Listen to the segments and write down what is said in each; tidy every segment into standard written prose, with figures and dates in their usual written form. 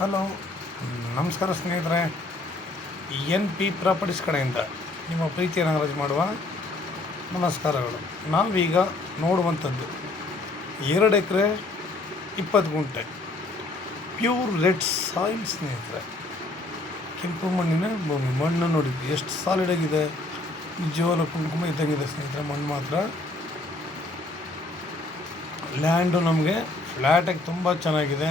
Hello, ನಮಸ್ಕಾರ ಸ್ನೇಹಿತರೆ. N P properties ಕಡೆಯಿಂದ ನಿಮ್ಮ ಪ್ರೀತಿಯ ನಾಗರಾಜ್ ಮಾಡುವ ನಮಸ್ಕಾರಗಳು. ನಾವೀಗ ನೋಡುವಂಥದ್ದು 2 ಎಕರೆ 20 ಗುಂಟೆ ಪ್ಯೂರ್ ರೆಡ್ ಸಾಯಿಲ್ ಸ್ನೇಹಿತರೆ. ಕೆಂಪು ಮಣ್ಣಿನ ಭೂಮಿ. ಮಣ್ಣು ನೋಡಿ ಎಷ್ಟು ಸಾಲಿಡಾಗಿದೆ, ನಿಜವಾಗ್ಲೂ ಕುಂಕುಮ ಇದ್ದಂಗಿದೆ ಸ್ನೇಹಿತರೆ. ಮಣ್ಣು ಮಾತ್ರ ಲ್ಯಾಂಡು ನಮಗೆ ಫ್ಲ್ಯಾಟಾಗಿ ತುಂಬ ಚೆನ್ನಾಗಿದೆ.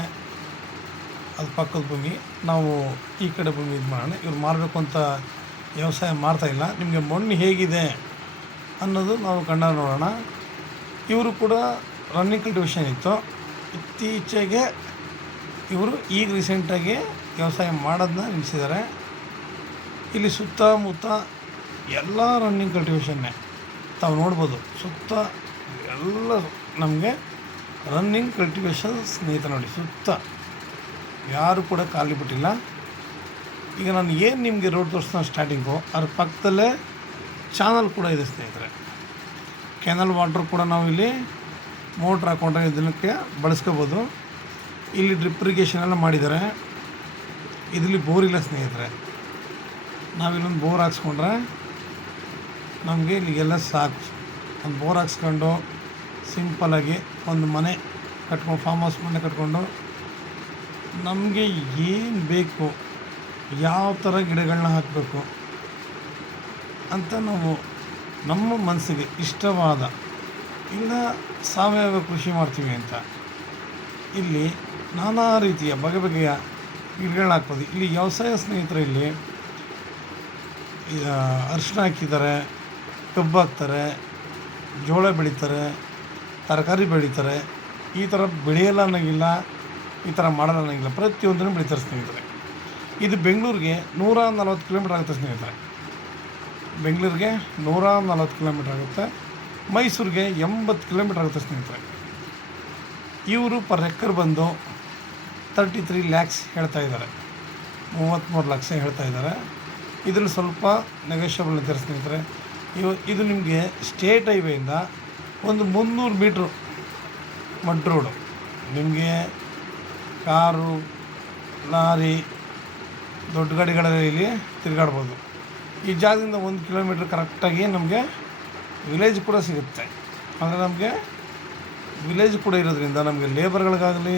ಅದು ಪಕ್ಕದ ಭೂಮಿ, ನಾವು ಈ ಕಡೆ ಭೂಮಿ ಇದು ಮಾಡೋಣ. ಇವ್ರು ಮಾರಬೇಕು ಅಂತ ವ್ಯವಸಾಯ ಮಾಡ್ತಾಯಿಲ್ಲ. ನಿಮಗೆ ಮಣ್ಣು ಹೇಗಿದೆ ಅನ್ನೋದು ನಾವು ಕಣ್ಣಾಗ ನೋಡೋಣ. ಇವರು ಕೂಡ ರನ್ನಿಂಗ್ ಕಲ್ಟಿವೇಷನ್ ಇತ್ತು. ಇತ್ತೀಚೆಗೆ ಇವರು ಈಗ ರೀಸೆಂಟಾಗಿ ವ್ಯವಸಾಯ ಮಾಡೋದನ್ನ ನಿಲ್ಲಿಸಿದ್ದಾರೆ. ಇಲ್ಲಿ ಸುತ್ತಮುತ್ತ ಎಲ್ಲ ರನ್ನಿಂಗ್ ಕಲ್ಟಿವೇಷನ್ನೇ ತಾವು ನೋಡ್ಬೋದು. ಸುತ್ತ ಎಲ್ಲ ನಮಗೆ ರನ್ನಿಂಗ್ ಕಲ್ಟಿವೇಷನ್ ಸ್ನೇಹಿತ ನೋಡಿ. ಸುತ್ತ ಯಾರು ಕೂಡ ಖಾಲಿ ಬಿಟ್ಟಿಲ್ಲ. ಈಗ ನಾನು ಏನು ನಿಮಗೆ ರೋಡ್ ತೋರಿಸ್ತಾನೆ ಸ್ಟಾರ್ಟಿಂಗು, ಅದ್ರ ಪಕ್ಕದಲ್ಲೇ ಚಾನಲ್ ಕೂಡ ಇದೆ ಸ್ನೇಹಿತರೆ. ಕೆನಲ್ ವಾಟ್ರ್ ಕೂಡ ನಾವು ಇಲ್ಲಿ ಮೋಟ್ರ್ ಹಾಕ್ಕೊಂಡ್ರೆ ಇದಕ್ಕೆ ಬಳಸ್ಕೋಬೋದು. ಇಲ್ಲಿ ಡ್ರಿಪ್ ಇರಿಗೇಷನ್ ಎಲ್ಲ ಮಾಡಿದ್ದಾರೆ. ಇದರಲ್ಲಿ ಬೋರ್ ಇಲ್ಲ ಸ್ನೇಹಿತರೆ. ನಾವಿಲ್ಲೊಂದು ಬೋರ್ ಹಾಕ್ಸ್ಕೊಂಡ್ರೆ ನಮಗೆ ಇಲ್ಲಿಗೆಲ್ಲ ಸಾಕು. ಒಂದು ಬೋರ್ ಹಾಕ್ಸ್ಕೊಂಡು ಸಿಂಪಲಾಗಿ ಒಂದು ಮನೆ ಕಟ್ಕೊಂಡು, ಫಾರ್ಮ್ ಹೌಸ್ ಮನೆ ಕಟ್ಕೊಂಡು ನಮಗೆ ಏನು ಬೇಕು, ಯಾವ ಥರ ಗಿಡಗಳನ್ನ ಹಾಕಬೇಕು ಅಂತ ನಾವು ನಮ್ಮ ಮನಸ್ಸಿಗೆ ಇಷ್ಟವಾದ, ಇಲ್ಲ ಸಾವಯವ ಕೃಷಿ ಮಾಡ್ತೀವಿ ಅಂತ ಇಲ್ಲಿ ನಾನಾ ರೀತಿಯ ಬಗೆಯ ಗಿಡಗಳನ್ನ ಹಾಕ್ಬೋದು. ಇಲ್ಲಿ ವ್ಯವಸಾಯ ಸ್ನೇಹಿತರೆ, ಇಲ್ಲಿ ಅರಿಶಿನ ಹಾಕಿದ್ದಾರೆ, ಕಬ್ಬು ಹಾಕ್ತಾರೆ, ಜೋಳ ಬೆಳೀತಾರೆ, ತರಕಾರಿ ಬೆಳೀತಾರೆ. ಈ ಥರ ಬೆಳೆಯಲ್ಲ ಅನ್ನೋಂಗಿಲ್ಲ, ಈ ಥರ ಮಾಡಲ್ಲ ಅನ್ನೋಂಗಿಲ್ಲ, ಪ್ರತಿಯೊಂದನ್ನು ಬೆಳೀತಾರೆ ಸ್ನೇಹಿತರೆ. ಇದು ಬೆಂಗಳೂರಿಗೆ 140 ಕಿಲೋಮೀಟ್ರ್ ಆಗುತ್ತೆ ಸ್ನೇಹಿತರೆ. ಬೆಂಗಳೂರಿಗೆ 140 ಕಿಲೋಮೀಟ್ರ್ ಆಗುತ್ತೆ. ಮೈಸೂರಿಗೆ 80 ಕಿಲೋಮೀಟ್ರ್ ಆಗುತ್ತೆ ಸ್ನೇಹಿತರೆ. ಇವರು ಪರ್ ಎಕರ್ ಬಂದು 33 ಲ್ಯಾಕ್ಸ್ ಹೇಳ್ತಾ ಇದ್ದಾರೆ, 33 ಲಕ್ಷ ಹೇಳ್ತಾ ಇದ್ದಾರೆ. ಇದರಲ್ಲಿ ಸ್ವಲ್ಪ ನೆಗೋಷಿಯಬಲ್ ಇದ್ದಾರೆ ಸ್ನೇಹಿತರೆ. ಇದು ನಿಮಗೆ ಸ್ಟೇಟ್ ಹೈವೇಯಿಂದ ಒಂದು 300 ಮೀಟ್ರು ಮಡ್ ರೋಡು. ನಿಮಗೆ ಕಾರು, ಲಾರಿ, ದೊಡ್ಡ ಗಾಡಿಗಳೆಲ್ಲ ಇಲ್ಲಿ ತಿರುಗಾಡ್ಬೋದು. ಈ ಜಾಗದಿಂದ 1 ಕಿಲೋಮೀಟ್ರ್ ಕರೆಕ್ಟಾಗಿ ನಮಗೆ ವಿಲೇಜ್ ಕೂಡ ಸಿಗುತ್ತೆ. ಅಂದರೆ ನಮಗೆ ವಿಲೇಜ್ ಕೂಡ ಇರೋದ್ರಿಂದ ನಮಗೆ ಲೇಬರ್ಗಳಿಗಾಗಲಿ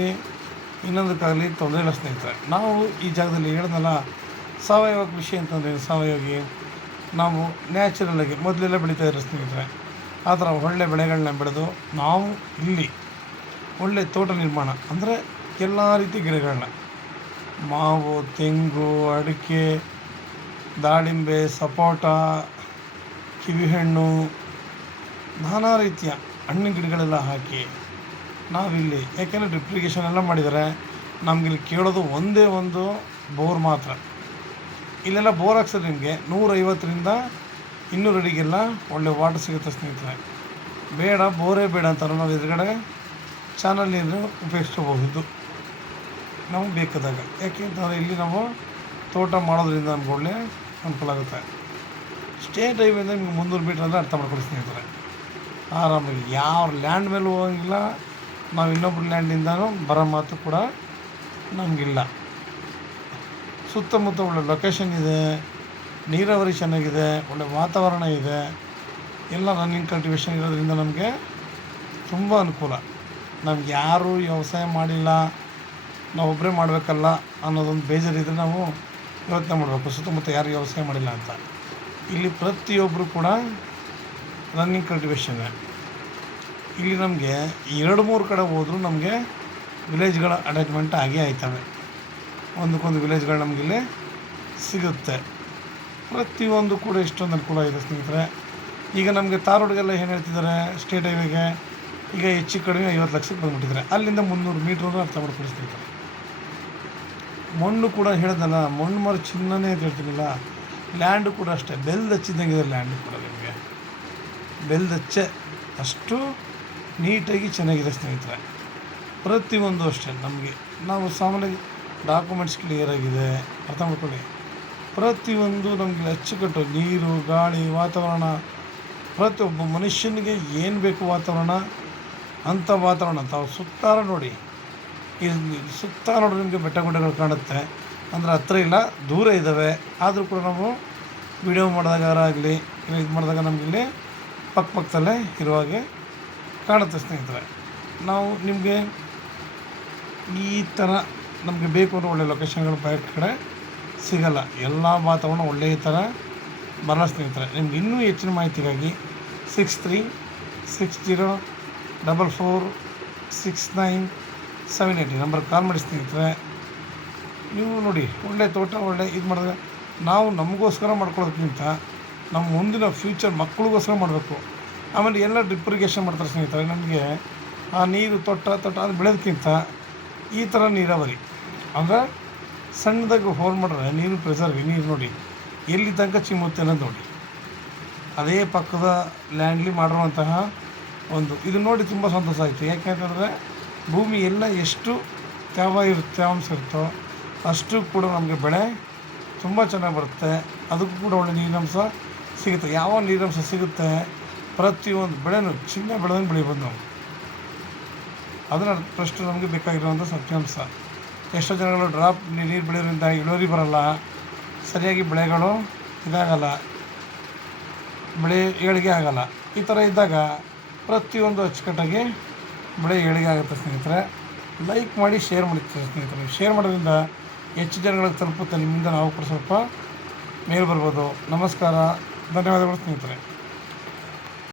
ಇನ್ನೊಂದಕ್ಕಾಗಲಿ ತೊಂದರೆ ಇಲ್ಲ ಸ್ನೇಹಿತರೆ. ನಾವು ಈ ಜಾಗದಲ್ಲಿ ಹೇಳಿದ್ನಲ್ಲ, ಸಾವಯವ ಕೃಷಿ ಅಂತಂದರೆ ಸಾವಯವಾಗಿ ನಾವು ನ್ಯಾಚುರಲಾಗಿ ಮೊದಲೆಲ್ಲ ಬೆಳೀತಾ ಇರೋ ಸ್ನೇಹಿತರೆ. ಆ ಥರ ಒಳ್ಳೆ ಬೆಳೆಗಳನ್ನ ಬೆಳೆದು ನಾವು ಇಲ್ಲಿ ಒಳ್ಳೆ ತೋಟ ನಿರ್ಮಾಣ, ಅಂದರೆ ಎಲ್ಲ ರೀತಿ ಗಿಡಗಳನ್ನ, ಮಾವು, ತೆಂಗು, ಅಡಿಕೆ, ದಾಳಿಂಬೆ, ಸಪೋಟ, ಕಿವಿಹಣ್ಣು, ನಾನಾ ರೀತಿಯ ಹಣ್ಣಿನ ಗಿಡಗಳೆಲ್ಲ ಹಾಕಿ ನಾವಿಲ್ಲಿ, ಯಾಕೆಂದರೆ ಡ್ರಿಪ್ ಇರಿಗೇಷನ್ ಎಲ್ಲ ಮಾಡಿದ್ದಾರೆ. ನಮಗಿಲ್ಲಿ ಕೇಳೋದು ಒಂದೇ ಒಂದು ಬೋರ್ ಮಾತ್ರ. ಇಲ್ಲೆಲ್ಲ ಬೋರ್ ಹಾಕ್ಸೋದು ನಿಮಗೆ 150ರಿಂದ 200 ಅಡಿಗೆಲ್ಲ ಒಳ್ಳೆ ವಾಟರ್ ಸಿಗುತ್ತೆ ಸ್ನೇಹಿತರೆ. ಬೇಡ, ಬೋರೇ ಬೇಡ ಅಂತಾರೆ, ನಾವು ಎದುರುಗಡೆ ಚಾನಲ್ ನೀರು ಉಪಯೋಗಿಸ್ಕೋಬಹುದು ನಮಗೆ ಬೇಕಾದಾಗ. ಯಾಕೆಂತಂದರೆ ಇಲ್ಲಿ ನಾವು ತೋಟ ಮಾಡೋದ್ರಿಂದ ನಮ್ಗೆ ಒಳ್ಳೆ ಅನುಕೂಲ ಆಗುತ್ತೆ. ಸ್ಟೇಟ್ ಹೈವೇಯಿಂದ ನಿಮ್ಗೆ 300 ಮೀಟ್ರ್ ಅಂದರೆ ಅರ್ಥ ಮಾಡ್ಕೊಳ್ಳಿ ಸ್ನೇಹಿತರೆ. ಆರಾಮಾಗಿ ಯಾವ ಲ್ಯಾಂಡ್ ಮೇಲೂ ಹೋಗಂಗಿಲ್ಲ, ನಾವು ಇನ್ನೊಬ್ಬರ ಲ್ಯಾಂಡಿಂದನೂ ಬರೋ ಮಾತು ಕೂಡ ನಮಗಿಲ್ಲ. ಸುತ್ತಮುತ್ತ ಒಳ್ಳೆ ಲೊಕೇಶನ್ ಇದೆ, ನೀರಾವರಿ ಚೆನ್ನಾಗಿದೆ, ಒಳ್ಳೆ ವಾತಾವರಣ ಇದೆ, ಎಲ್ಲ ರನ್ನಿಂಗ್ ಕಲ್ಟಿವೇಷನ್ ಇರೋದ್ರಿಂದ ನಮಗೆ ತುಂಬ ಅನುಕೂಲ. ನಮ್ಗೆ ಯಾರೂ ವ್ಯವಸಾಯ ಮಾಡಿಲ್ಲ, ನಾವೊಬ್ಬರೇ ಮಾಡಬೇಕಲ್ಲ ಅನ್ನೋದೊಂದು ಬೇಜಾರಿದ್ರೆ ನಾವು ಯೋಚನೆ ಮಾಡಬೇಕು, ಸುತ್ತಮುತ್ತ ಯಾರು ವ್ಯವಸಾಯ ಮಾಡಿಲ್ಲ ಅಂತ. ಇಲ್ಲಿ ಪ್ರತಿಯೊಬ್ಬರು ಕೂಡ ರನ್ನಿಂಗ್ ಕಲ್ಟಿವೇಷನ್ನೇ. ಇಲ್ಲಿ ನಮಗೆ 2-3 ಕಡೆ ಹೋದರೂ ನಮಗೆ ವಿಲೇಜ್ಗಳ ಅಟ್ಯಾಚ್ಮೆಂಟ್ ಆಗೇ ಆಯ್ತವೆ. ಒಂದಕ್ಕೊಂದು ವಿಲೇಜ್ಗಳು ನಮಗಿಲ್ಲಿ ಸಿಗುತ್ತೆ. ಪ್ರತಿಯೊಂದು ಕೂಡ ಎಷ್ಟೊಂದು ಅನುಕೂಲ ಇದೆ ಸ್ನೇಹಿತರೆ. ಈಗ ನಮಗೆ ತಾರ್ ರೋಡ್ಗೆಲ್ಲ ಏನು ಹೇಳ್ತಿದ್ದಾರೆ, ಸ್ಟೇಟ್ ಹೈವೇಗೆ ಈಗ ಹೆಚ್ಚು ಕಡಿಮೆ 50 ಲಕ್ಷಕ್ಕೆ ಬಂದುಬಿಟ್ಟಿದ್ದಾರೆ. ಅಲ್ಲಿಂದ 300 ಮೀಟ್ರ್ ಅರ್ಥ ಮಾಡ್ಕೊಳ್ಳಿ ಸ್ನೇಹಿತರೆ. ಮಣ್ಣು ಕೂಡ ಹೇಳಿದಲ್ಲ, ಮಣ್ಣು ಮಾರು ಚಿನ್ನನೇ ಅಂತ ಹೇಳ್ತೀನಿಲ್ಲ. ಲ್ಯಾಂಡು ಕೂಡ ಅಷ್ಟೇ, ಬೆಲ್ದಚ್ಚಿದ್ದಂಗಿದೆ ಲ್ಯಾಂಡು ಕೂಡ. ನಿಮಗೆ ಬೆಲ್ದಚ್ಚೆ ಅಷ್ಟು ನೀಟಾಗಿ ಚೆನ್ನಾಗಿದೆ ಸ್ನೇಹಿತರೆ. ಪ್ರತಿಯೊಂದು ಅಷ್ಟೇ ನಮಗೆ, ನಾವು ಸಾಮಾನ್ಯವಾಗಿ ಡಾಕ್ಯುಮೆಂಟ್ಸ್ ಕ್ಲಿಯರಾಗಿದೆ, ಅರ್ಥ ಮಾಡ್ಕೊಳ್ಳಿ. ಪ್ರತಿಯೊಂದು ನಮಗೆ ಅಚ್ಚುಕಟ್ಟು, ನೀರು, ಗಾಳಿ, ವಾತಾವರಣ, ಪ್ರತಿಯೊಬ್ಬ ಮನುಷ್ಯನಿಗೆ ಏನು ಬೇಕು ವಾತಾವರಣ, ಅಂಥ ವಾತಾವರಣ ತಾವು ಸುತ್ತಾರ ನೋಡಿ. ಇಲ್ಲಿ ಸುತ್ತ ನೋಡಿದ್ರೆ ನಿಮಗೆ ಬೆಟ್ಟ ಗುಡ್ಡಗಳು ಕಾಣುತ್ತೆ. ಅಂದರೆ ಹತ್ತಿರ ಇಲ್ಲ, ದೂರ ಇದ್ದಾವೆ. ಆದರೂ ಕೂಡ ನಾವು ವೀಡಿಯೋ ಮಾಡಿದಾಗ ಆಗಲಿ ಇಲ್ಲ ಇದು ಮಾಡಿದಾಗ ನಮಗಿಲ್ಲಿ ಪಕ್ಕದಲ್ಲೇ ಇರುವ ಹಾಗೆ ಕಾಣುತ್ತೆ ಸ್ನೇಹಿತರೆ. ನಾವು ನಿಮಗೆ ಈ ಥರ ನಮಗೆ ಬೇಕು ಅಂದರೆ ಒಳ್ಳೆಯ ಲೊಕೇಶನ್ಗಳು ಬೇರೆ ಕಡೆ ಸಿಗೋಲ್ಲ. ಎಲ್ಲ ವಾತಾವರಣ ಒಳ್ಳೆಯ ಥರ ಬರಲ್ಲ ಸ್ನೇಹಿತರೆ. ನಿಮ್ಗೆ ಇನ್ನೂ ಹೆಚ್ಚಿನ ಮಾಹಿತಿಗಾಗಿ 6360446978 ನಂಬರ್ ಕಾಲ್ ಮಾಡಿ ಸ್ನೇಹಿತರೆ. ನೀವು ನೋಡಿ, ಒಳ್ಳೆ ತೋಟ ಒಳ್ಳೆ ಇದು ಮಾಡಿದ್ರೆ ನಾವು ನಮಗೋಸ್ಕರ ಮಾಡ್ಕೊಳ್ಳೋದಕ್ಕಿಂತ ನಮ್ಮ ಮುಂದಿನ ಫ್ಯೂಚರ್ ಮಕ್ಕಳಿಗೋಸ್ಕರ ಮಾಡಬೇಕು. ಆಮೇಲೆ ಎಲ್ಲ ಡ್ರಿಪ್ ಇರಿಗೇಷನ್ ಮಾಡ್ತಾರೆ ಸ್ನೇಹಿತರೆ. ನಮಗೆ ಆ ನೀರು ತೊಟ್ಟ ಅದು ಬೆಳೆಯೋದಕ್ಕಿಂತ ಈ ಥರ ನೀರಾವರಿ ಅಂದರೆ ಸಣ್ಣದಾಗಿ ಹೋಲ್ ಮಾಡಿದ್ರೆ ನೀರು ಪ್ರೆಸರ್ವ್ ನೀರು ನೋಡಿ ಎಲ್ಲಿ ತನಕ ಚಿಮ್ಮುತ್ತೆ ಅನ್ನೋದು ನೋಡಿ. ಅದೇ ಪಕ್ಕದ ಲ್ಯಾಂಡ್ಲಿ ಮಾಡಿರುವಂತಹ ಒಂದು ಇದು ನೋಡಿ ತುಂಬ ಸಂತೋಷ ಆಯಿತು. ಯಾಕೆಂತಂದರೆ ಭೂಮಿ ಎಲ್ಲ ಎಷ್ಟು ತೇವಾಂಶ ಇರುತ್ತೋ ಅಷ್ಟು ಕೂಡ ನಮಗೆ ಬೆಳೆ ತುಂಬ ಚೆನ್ನಾಗಿ ಬರುತ್ತೆ. ಅದಕ್ಕೂ ಕೂಡ ಒಳ್ಳೆ ನೀರಿನಂಶ ಸಿಗುತ್ತೆ. ಯಾವ ನೀರಿನಂಶ ಸಿಗುತ್ತೆ ಪ್ರತಿಯೊಂದು ಬೆಳೆನೂ ಚಿನ್ನ ಬೆಳೆದಂಗೆ ಬೆಳಿಬೋದು ನಾವು. ಅದನ್ನು ಫಸ್ಟು ನಮಗೆ ಬೇಕಾಗಿರುವಂಥ ಸತ್ಯಾಂಶ. ಎಷ್ಟೋ ಜನಗಳು ಡ್ರಾಪ್ ನೀರು ಬೆಳೆಯೋದ್ರಿಂದ ಇಳುವರಿ ಬರೋಲ್ಲ, ಸರಿಯಾಗಿ ಬೆಳೆಗಳು ಇದಾಗಲ್ಲ, ಬೆಳೆ ಏಳಿಗೆ ಆಗೋಲ್ಲ. ಈ ಥರ ಇದ್ದಾಗ ಪ್ರತಿಯೊಂದು ಅಚ್ಚುಕಟ್ಟಾಗಿ ಬೆಳೆ ಏಳಿಗೆ ಆಗುತ್ತೆ ಸ್ನೇಹಿತರೆ. ಲೈಕ್ ಮಾಡಿ ಶೇರ್ ಮಾಡಿ ಸ್ನೇಹಿತರೆ. ಶೇರ್ ಮಾಡೋದ್ರಿಂದ ಹೆಚ್ಚು ಜನಗಳಿಗೆ ತಲುಪುತ್ತೆ. ನಿಮ್ಮಿಂದ ನಾವು ಕೂಡ ಸ್ವಲ್ಪ ಮೇಲ್ ಬರ್ಬೋದು. ನಮಸ್ಕಾರ, ಧನ್ಯವಾದಗಳು ಸ್ನೇಹಿತರೆ.